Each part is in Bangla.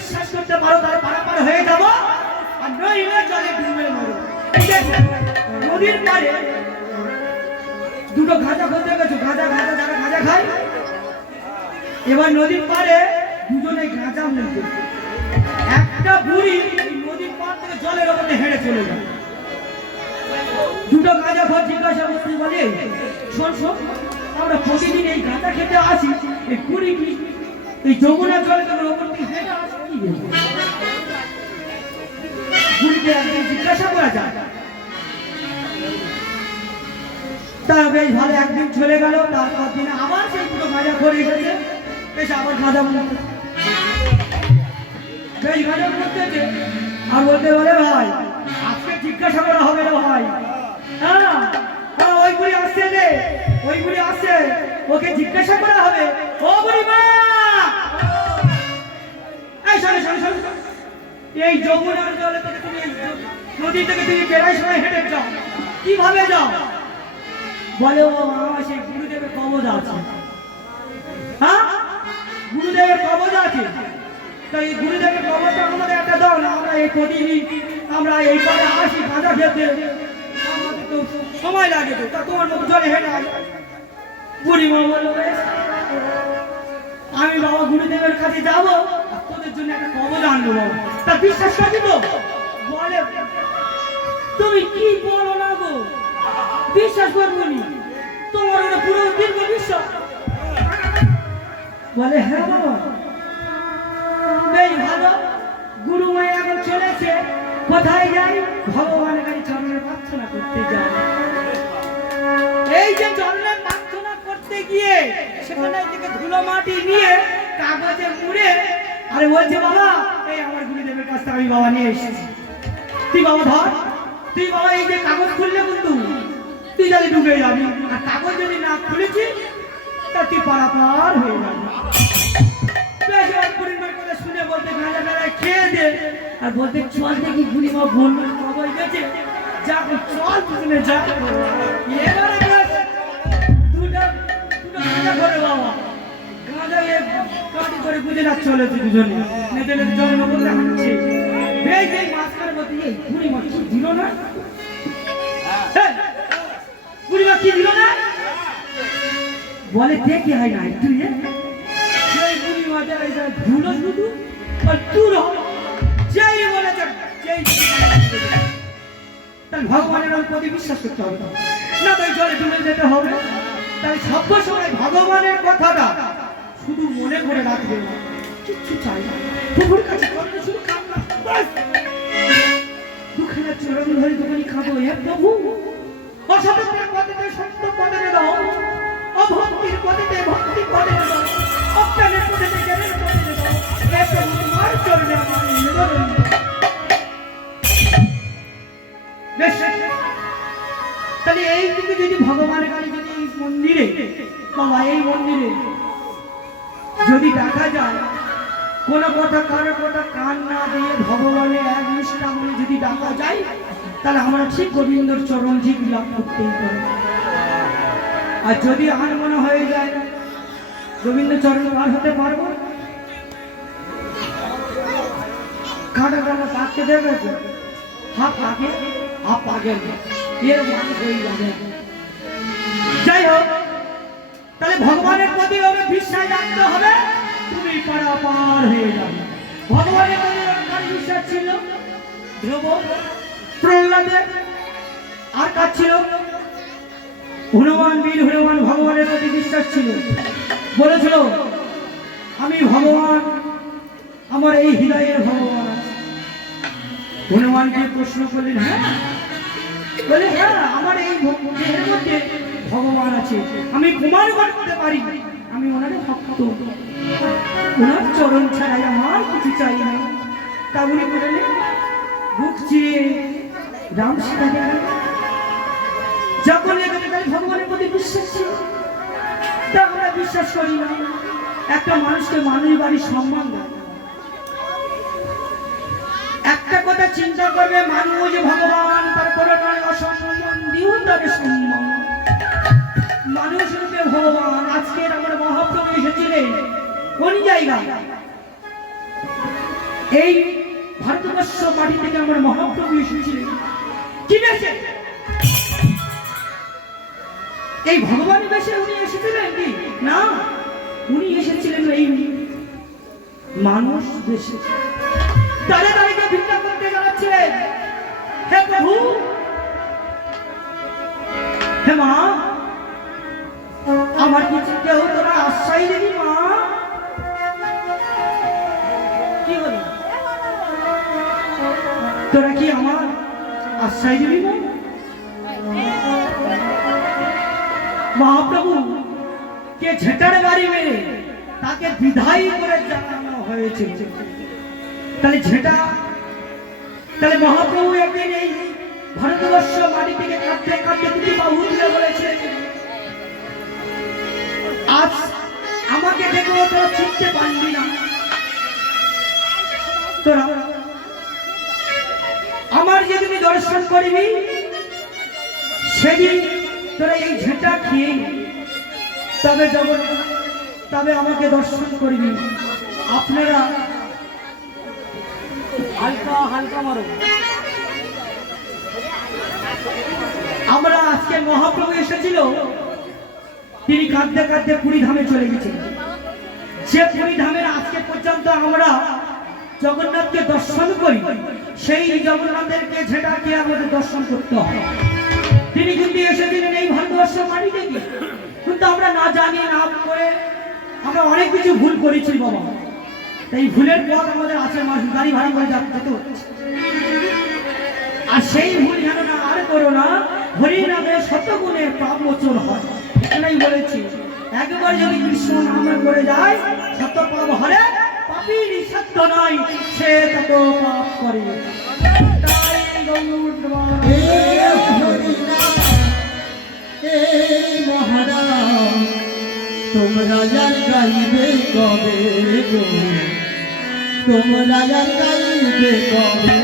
বিশ্বাস করতে পারো তার পারাপার হয়ে যাব, আর নইলে জলে ডুবে মরো। এই যে নদীর পাড়ে দুটো গাঁজা খুঁজতে গেছো, গাঁজা গাঁজা যারা গাঁজা খায়, এবার নদীর পাড়ে দুজনে গাঁজা মুখে, একটা বুড়ি নদীর পাড় থেকে জলের ওপরে হেঁটে চলে যায়। দুটো গাঁজা ঘর জিজ্ঞাসা করতে বলে, শোন শোন, আমরা প্রতিদিন এই গাঁজা খেতে আসি, এই বুড়ি কি এই যমুনা জলের ওপর থেকে হেঁটে আসি কি? বুড়িকে একদিন জিজ্ঞাসা করা যায়। তার বেশ ভালো একদিন চলে গেল, তারপর দিনে আবার সেই দুটো গাঁজা ঘরে গেছে, বেশ আবার গাঁজা বলতে বেশ গাঁজা বলতেছে, আর বলতে বলে ভাই আজকে জিজ্ঞাসা করা হবে না ভাই, হ্যাঁ হ্যাঁ ওই বুড়ি আসছে রে, ওই বুড়ি আসছে, ওকে জিজ্ঞাসা করা হবে। ও বুড়ি মা, এই শোনো শোনো শোনো, এই যমুনার জলে থেকে তুমি নদী থেকে তুমি বেড়াই সময় হেঁটে যাও, কিভাবে যাও? বলে ও আমার সেই গুরুদেবের কবজ আছে। হ্যাঁ গুরুদেবের কবজ আছে, তাই এই গুরুদেবের কবজটা আমাদের একটা দাও না, আমরা এই প্রতিদিন আমরা এই পারে আসি গাঁজা খেতে, আমাদের তো সময় লাগে, তো তা তোমার মতো জলে হেঁটে আসে। বুড়িমা বললো আমি বাবা গুরুদেবের কাছে যাবো, তোদের জন্য একটা কবজ আনবো বাবা, তা বিশ্বাস করবি তো? বলে তুমি কি বলো না গো, বিশ্বাস করবো নি, তোমার ওটা পুরো দীর্ঘ বিশ্বাস? বলে হ্যাঁ বাবা বেশ ভালো, গুরুমা এখন চলেছে, কোথায় যাই? ভগবানের কাছে চরণের প্রার্থনা করতে যাই। এই যে চরণের প্রার্থনা করতে গিয়ে সেখানে থেকে ধুলো মাটি নিয়ে কাগজে মুড়ে আরে বলছে বাবা এই আমার গুরুদেবের কাছ থেকে আমি বাবা নিয়ে এসেছি, তুই বাবা ধর, তুই বাবা এই যে কাগজ খুললে কিন্তু তুই যদি ডুবে যাবি, আর কাগজ যদি না খুলেছি তা তুই পারাপার হয়ে যাবি। বুড়িমার কথা শুনে বলতে গাঁজা গাঁজায় খেয়ে দে, আর বলতে চল দেখি বুড়িমা বললো খবর গেছে, যা চল পিছনে যা। এবারে দুটো গাঁজা করে বাবা গাঁজা কাটি করে বুঝে না চলেছে দুজনে, নেতে নেতে জলের ওপর দেখাচ্ছে। বেশ এই মাঝখানে বলতে এই বুড়িমা কি দিল না, বুড়িমা কি দিল না? বলে দেখি হয় না একটু সেই বুড়িমা যায় ধুলো শুধু আর দূর হলো, যেই বলেছে যেই তাই ভগবানের প্রতি বিশ্বাস করতে হবে না, তাই জলে ডুবে যেতে হবে। তাই সব সময় ভগবানের কথাটা শুধু মনে করে রাখবে, কিচ্ছু চাই না, প্রভুর কাছে শুধু কান্না, দুখানা চরণ ধরে দুখানি খাবো, হে প্রভু অসত্যের পথেতে সত্য পথে দাও, অভক্তির পথেতে ভক্তি পথে দাও, অজ্ঞানের পথেতে জ্ঞানের পথে দাও, হে প্রভু তোমার চরণে আমার নিবেদন। বেশ তাহলে এই দিকে যদি ভগবানের কাছে যদি এই মন্দিরে বাবা এই মন্দিরে যদি দেখা যায় কোন কথা কারো কথা কান না দিয়ে ভগবানের এক নিষ্ঠা মনে যদি ডাকা যায়, তাহলে আমরা ঠিক গোবিন্দর চরণ জি লাভ করতেই পারি। আর যদি আর মনে হয়ে যায় গোবিন্দ চরণ পার হতে পারবো, কাটা কাটা কাটতে দেবে, হাফ আগে হাফ আগে এর মানুষ হয়ে যাবে। যাই হোক তাহলে ভগবানের প্রতি হবে বিশ্বাস রাখতে হবে, তুমি পারাপার হয়ে যাবে। ভগবানের প্রতি কার বিশ্বাস ছিল? ধ্রুব, প্রহ্লাদের, আর কার ছিল? হনুমান, বীর হনুমান ভগবানের প্রতি বিশ্বাস ছিল, বলেছিল আমি ভগবান, আমার এই হৃদয়ের ভগবান আছে। হনুমানকে প্রশ্ন করলেন হ্যাঁ, বলে হ্যাঁ আমার এই দেহের মধ্যে ভগবান আছে, আমি প্রমাণ করতে পারি আমি ওনার ভক্ত, ওনার চরণ ছাড়াই আমার কিছু চাই না। তা উনি বললেন বুক চিরে রাম সীতা দেখলেন, যখন ভগবানের প্রতি বিশ্বাস ছিল, তা আমরা বিশ্বাস করি না। একটা মানুষকে মানুষ বাড়ির সম্মান দেয়, একটা কথা চিন্তা করবে মানুষ ভগবান তার কোনো নয় অসম্মান দিও তার সম্মান, মানুষ রূপে ভগবান। আজকের আমার মহাপ্রভু এসেছিলেন কোন জায়গায়? এই ভারতবর্ষ মাটি থেকে আমার মহাপ্রভু এসেছিলেন কি বেশে? এই ভগবান বেশে উনি এসেছিলেন কি না, উনি এসেছিলেন এই মানুষ বেশে। তারে তারিখে ভিক্ষা করতে জানাচ্ছিলেন, হে প্রভু, হে মা, আমার কিছু কেউ তোরা আশ্রয় দিবি মা? কি হলো, তোরা কি আমার আশ্রয় দিবি না? মহাপ্রভু কে ঝেটার বাড়ি মেরে তাকে বিদায় করে জানানো হয়েছে। তাহলে ঝেটা, তাহলে মহাপ্রভু একদিন এই ভারতবর্ষ মাটি থেকে কাঁদতে কাঁদতে দুটি বাহু তুলে বলেছে, আজ আমাকে দেখো তোরা চিনতে পারবি না, তোরা আমার যে তুমি দর্শন করবি সেদিন তোরা এই ঝেঁটা খেয়ে তবে জগন্নাথ, তবে আমাকে দর্শন করবি। আপনারা হালকা হালকা মারো। আমরা আজকে মহাপ্রভু এসেছিল, তিনি কাঁদতে কাঁদতে পুরী ধামে চলে গেছেন। যে পুরী ধামের আজকে পর্যন্ত আমরা জগন্নাথকে দর্শন করি, সেই জগন্নাথেরকে ঝেঁটা খেয়ে আমাদের দর্শন করতে হয়। তিনি কিন্তু এসেছিলেন এই ভারতবর্ষ মাটি থেকে, কিন্তু আমরা না জানি না করে আমরা অনেক কিছু ভুল করেছি বাবা। এই ভুলের পথ আমাদের আছে, মানুষ গাড়ি ভাড়া করে যেতে হচ্ছে। আর সেই ভুল যেন না আর করো না, হরি নামে শতগুণে পাপ মোচন হয়। এখানেই বলেছি, একবার যদি কৃষ্ণ নাম করে যায় শত পাপ হরে, পাপীর সাধ্য নাই সে তত পাপ করে। মহারাজ তোমরা যার গাইবে কবে গো, তোমরা যার গাইবে কবে?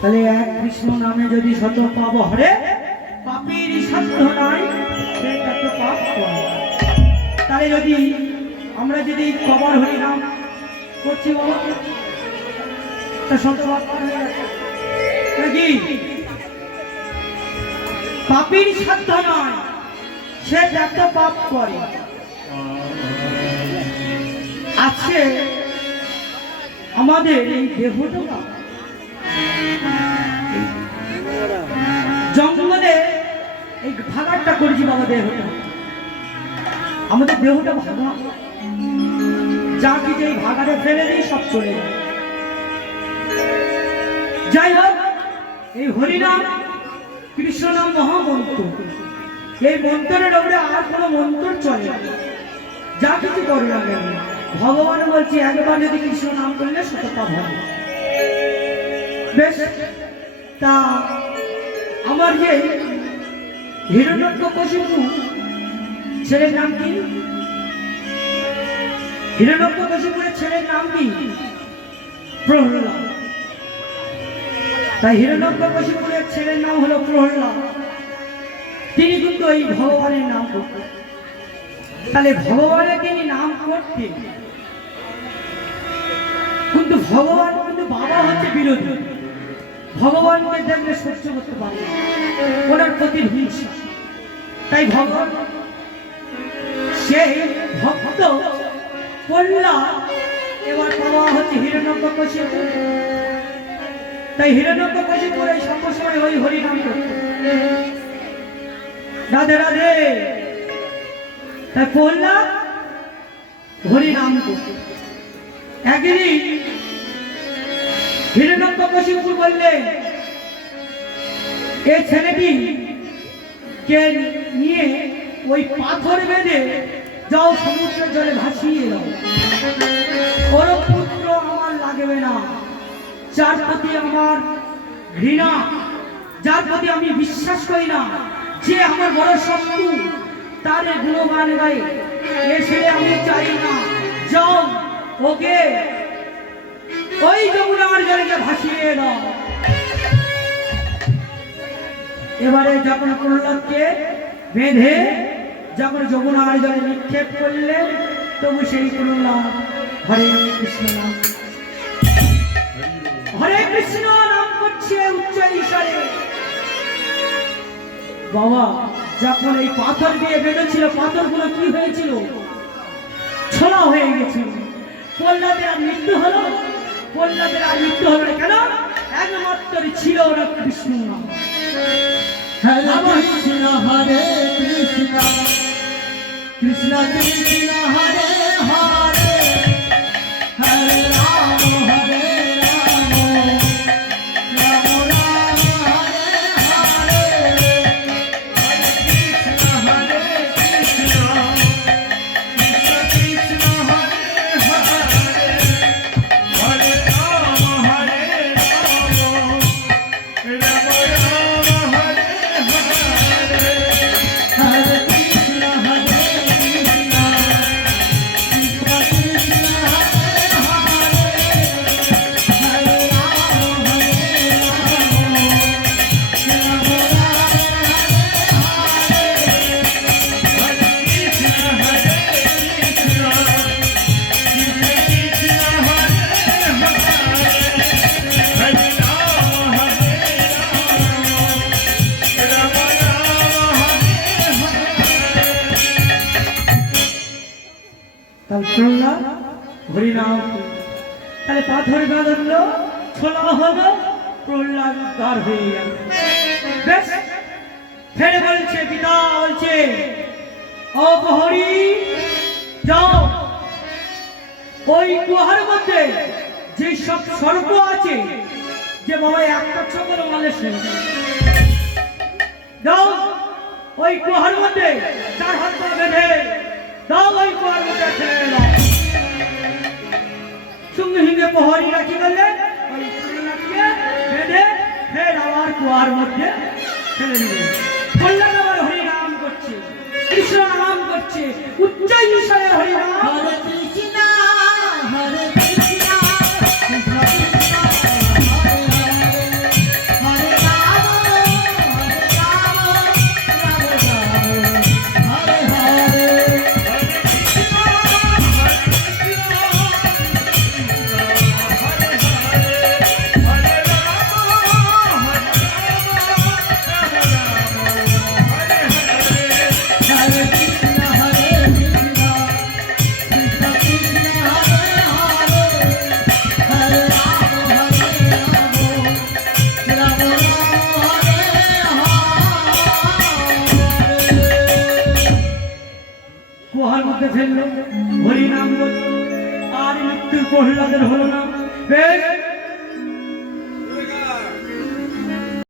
তাহলে এক কৃষ্ণ নামে যদি শত পাপ হরে, পাপীর সাধ্য নাই সে তত পাপ করে। তাহলে যদি আমরা যদি কবর হরি নাম করছি বাবা, তা শত পাপ হয়ে যাচ্ছে নাকি? পাপীর সাধ্য নয় সে যত পাপ করে। আছে আমাদের এই দেহটা জঙ্গলে এই ভাগাটা করেছি বাবা, দেহটা আমাদের দেহটা ভাগা, যা কিছু এই ভাগাটা ফেলে দিই সব চলে যায়। যাই হোক, এই হরিনাম কৃষ্ণ নাম মহামন্ত্র। এই মন্ত্রের ওপরে আর কোনো মন্ত্র চলে না, যা কিছু করো না কেন। ভগবান বলছে একবার যদি কৃষ্ণ নাম করলে শতপাপ হবে। বেশ, তা আমার যে হিরণ্যকশিপু ছেলের নাম কি? হিরণ্যকশিপুরের ছেলের নাম কি? প্রহ্লাদ। তাই হিরণ্যকশিপুরের ছেলের নাম হলো প্রহ্লাদ। তিনি কিন্তু এই ভগবানের নাম করতেন। তাহলে ভগবানের তিনি নাম করতেন, কিন্তু ভগবান কিন্তু বাবা হচ্ছে বিরোধী। ভগবানকে দেখলে সহ্য করতে পারে না, ওনার প্রতি হিংসা। তাই ভগবান সেই ভক্ত প্রহ্লাদ এবার বাবা হচ্ছে হিরণ্যকশিপু। তাই হিরণ্যকশিপু এই সবসময় ওই হরিনাম করত, রাধে রাধে। তাই প্রহ্লাদ হরিনাম করত। একদিন হিরণ্যকশিপু বললেন, এই ছেলেটি কে নিয়ে ওই পাথর বেঁধে যাও, সমুদ্রের জলে ভাসিয়ে দাও। ওর পুত্র আমার লাগবে না, যার প্রতি আমার ঘৃণা, যার প্রতি আমি বিশ্বাস করি না, যে আমার বড় শত্রু, তার গুণগান গাই, এ ছেলে আমি চাই না। যাও, ওকে ওই যমুনার জলে ভাসিয়ে দাও। এবারে যখন প্রহ্লাদকে বেঁধে যখন যমুনার জলে নিক্ষেপ করলেন, তবু সেই প্রহ্লাদ হরে কৃষ্ণ নাম, হরে কৃষ্ণ নাম করছে উচ্চ ঈশ্বরে। বাবা যখন এই পাথর দিয়ে বেঁধেছিল, পাথরগুলো কি হয়েছিল? ছোলা হয়ে গেছিল। প্রহ্লাদের আর মৃত্যু হলো? প্রহ্লাদের আর মৃত্যু হলো না। কেন? একমাত্র ছিল ওরা কৃষ্ণ নাম। হরে কৃষ্ণ হরে কৃষ্ণ, কৃষ্ণ কৃষ্ণ হরে হরে, হরে রাম হরে রাম, রাম রাম হরে হরে, হরে কৃষ্ণ হরে কৃষ্ণ, কৃষ্ণ কৃষ্ণ হরে হরে, হরে রাম হরে রাম, রাম রাম হরে হরে, হরে কৃষ্ণ হরে কৃষ্ণ, কৃষ্ণ কৃষ্ণ হরে হরে, হরে রাম হরে রাম, রাম রাম তাহলে প্রহ্লাদ হরিনাম করল। তাহলে পাথর বাঁধলো, ছোলা হলো, প্রহ্লাদ উদ্ধার হয়ে গেল। বেশ, ফেরে বলছে, পিতা বলছে, ও প্রহরী যাও, ওই গুহার মধ্যে যে সব সর্প আছে, যে বাবা একটা চোখের মালে যাও, ওই গুহার মধ্যে চার হাত পা বেঁধে দাও, ওই গুহার মধ্যে ফেলে দাও। সঙ্গে সঙ্গে প্রহরীরা কি করলেন? ওই প্রহ্লাদকে বেঁধে ফের আবার কুয়ার মধ্যে ফেলে দিলেন। প্রহ্লাদ আবার হরিনাম করছে, কৃষ্ণ নাম করছে, উচ্চ ঈশ্বরে হরিনাম। হরে কৃষ্ণ হরে কৃষ্ণ, কৃষ্ণ কৃষ্ণ হরে হরে, হরে রাম হরে রাম, রাম রাম হরে হরে, হরে কৃষ্ণ হরে কৃষ্ণ, কৃষ্ণ কৃষ্ণ হরে হরে, হরে রাম হরে রাম, রাম রাম হরে হরে। কুয়ার মধ্যে ফেললো, হরিনাম বলল, আর মৃত্যু প্রহ্লাদের হলো না। বেশ,